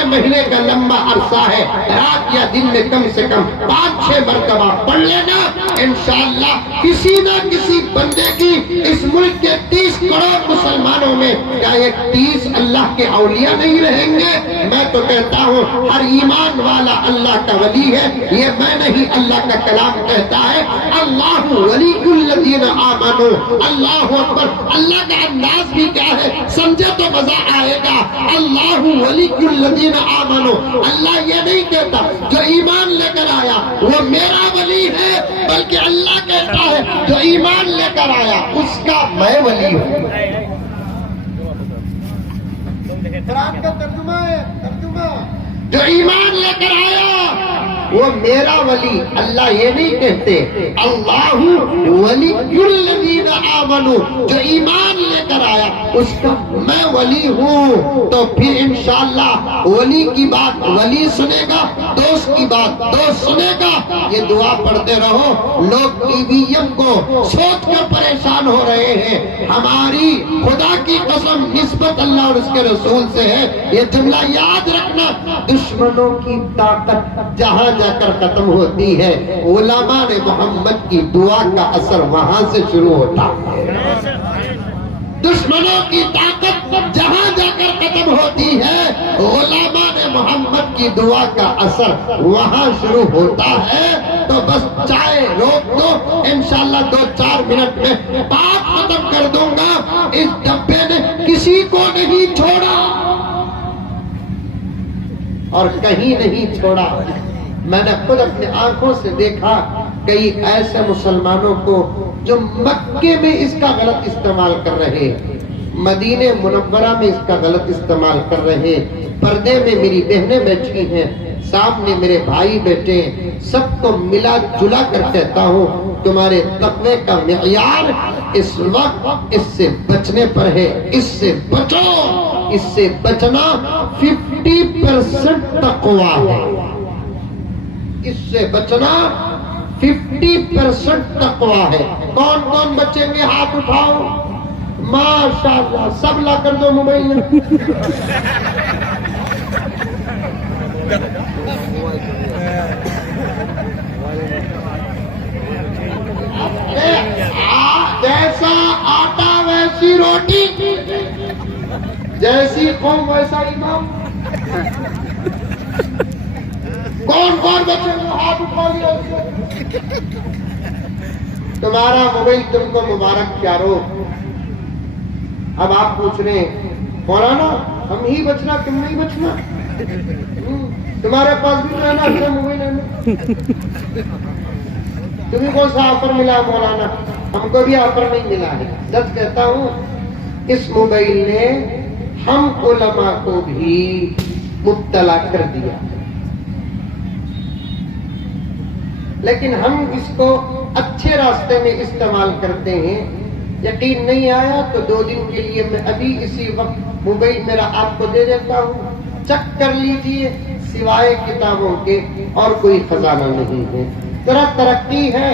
12 مہینے کا لمبا عرصہ ہے، رات یا دن میں کم سے کم 5-6 مرتبہ پڑھ لینا، انشاءاللہ کسی نہ کسی بندے کی اس ملک کے 30 کروڑ مسلمانوں میں کیا یہ 30 اللہ کے اولیاء نہیں رہیں گے؟ میں تو کہتا ہوں ہر ایمان والا اللہ کا ولی ہے، یہ میں نہیں اللہ کا کلام کہتا ہے۔ اللہ ولی الذین آمنوا، اللہ اکبر۔ اللہ کا انداز بھی کیا ہے سمجھے تو مزہ آئے گا۔ اللہ ولی الذین آمنوا، اللہ یہ نہیں کہتا جو ایمان لے کر آیا وہ میرا ولی ہے، بلکہ اللہ کہتا ہے جو ایمان لے کر آیا اس کا میں ولی ہوں۔ قرآن کا ترجمہ ہے، ترجمہ جو ایمان لے کر آیا وہ میرا ولی۔ اللہ یہ نہیں کہتے اللہ ولی الذین آمنوا، جو ایمان لے کر آیا اس کا میں ولی ہوں۔ تو پھر انشاءاللہ ولی کی بات ولی سنے گا، دوست کی بات دوست سنے گا۔ یہ دعا پڑھتے رہو۔ لوگ ٹی وی ایم کو سوچ کر پریشان ہو رہے ہیں، ہماری خدا کی قسم نسبت اللہ اور اس کے رسول سے ہے۔ یہ جملہ یاد رکھنا، دشمنوں کی طاقت جہاں جا کر ختم ہوتی ہے، علماء محمد کی دعا کا اثر وہاں سے شروع ہوتا ہے۔ دشمنوں کی طاقت جہاں جا کر ختم ہوتی ہے، علماء محمد کی دعا کا اثر وہاں شروع ہوتا ہے۔ تو بس چائے روک دو، انشاءاللہ 2-4 منٹ میں بات ختم کر دوں گا۔ اس ڈبے نے کسی کو نہیں چھوڑا اور کہیں نہیں چھوڑا۔ میں نے خود اپنے آنکھوں سے دیکھا کئی ایسے مسلمانوں کو جو مکے میں اس کا غلط استعمال کر رہے، مدینہ منورہ میں اس کا غلط استعمال کر رہے، پردے میں میری بہنیں بیٹھی ہیں، سامنے میرے بھائی بیٹھے ہیں، سب کو ملا جلا کر کہتا ہوں تمہارے تقوی کا معیار اس وقت اس سے بچنے پر ہے۔ اس سے بچو، اس سے بچنا 50% تقوی ہے۔ اس سے بچنا 50% تقوی ہے۔ کون کون بچیں گے ہاتھ اٹھاؤ؟ ماشاءاللہ سب لا کر دو موبائل میں۔ جیسا آٹا ویسی روٹی، جیسی قوم ویسا امام۔ کون کون بچے کو ہاتھ اٹھا لیا؟ تمہارا موبائل تم کو مبارک پیارو۔ اب آپ پوچھ رہے ہیں مولانا ہم ہی بچنا تم نہیں بچنا؟ تمہارے پاس بھی رہنا اچھا موبائل ہے، تمہیں کون سا آفر ملا مولانا؟ ہم کو بھی آفر نہیں ملا ہے۔ سچ کہتا ہوں اس موبائل نے ہم علماء کو بھی مبتلا کر دیا، لیکن ہم اس کو اچھے راستے میں استعمال کرتے ہیں۔ یقین نہیں آیا تو 2 دن کے لیے میں ابھی اسی وقت موبائل میرا آپ کو دے دیتا ہوں، چیک کر لیجئے، سوائے کتابوں کے اور کوئی خزانہ نہیں ہے۔ ذرا ترقی ہے،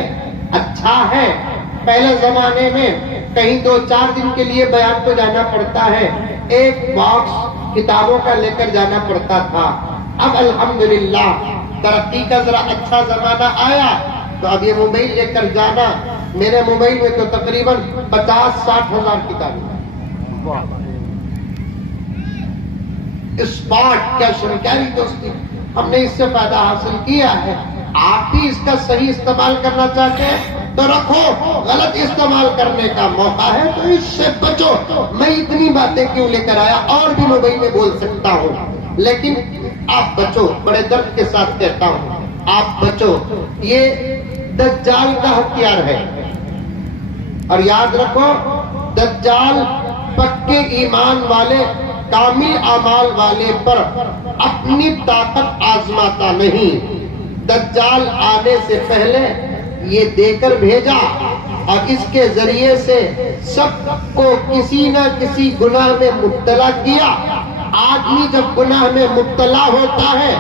اچھا ہے۔ پہلے زمانے میں کہیں 2-4 دن کے لیے بیان کو جانا پڑتا ہے، ایک باکس کتابوں کا لے کر جانا پڑتا تھا۔ اب الحمدللہ ترقی کا ذرا اچھا زمانہ آیا تو اب یہ موبائل لے کر جانا، میرے موبائل میں تو تقریباً 50-60 ہزار کتابیں، اسمارٹ کیشن کیری دوستی، ہم نے اس سے فائدہ حاصل کیا ہے۔ آپ بھی اس کا صحیح استعمال کرنا چاہتے ہیں تو رکھو، غلط استعمال کرنے کا موقع ہے تو اس سے بچو۔ میں اتنی باتیں کیوں لے کر آیا، اور بھی موبائل میں بول سکتا ہوں، لیکن آپ بچو، بڑے درد کے ساتھ کہتا ہوں آپ بچو۔ یہ دجال کا ہتھیار ہے، اور یاد رکھو دجال پکے ایمان والے کامل اعمال والے پر اپنی طاقت آزماتا نہیں۔ دجال آنے سے پہلے یہ دے کر بھیجا اور اس کے ذریعے سے سب کو کسی نہ کسی گناہ میں مبتلا کیا۔ آدمی جب گناہ میں مبتلا ہوتا ہے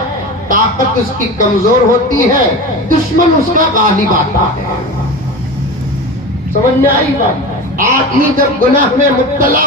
طاقت اس کی کمزور ہوتی ہے، دشمن اس کا غالب آتا ہے۔ سمجھ میں آئی بات؟ آدمی جب گناہ میں مبتلا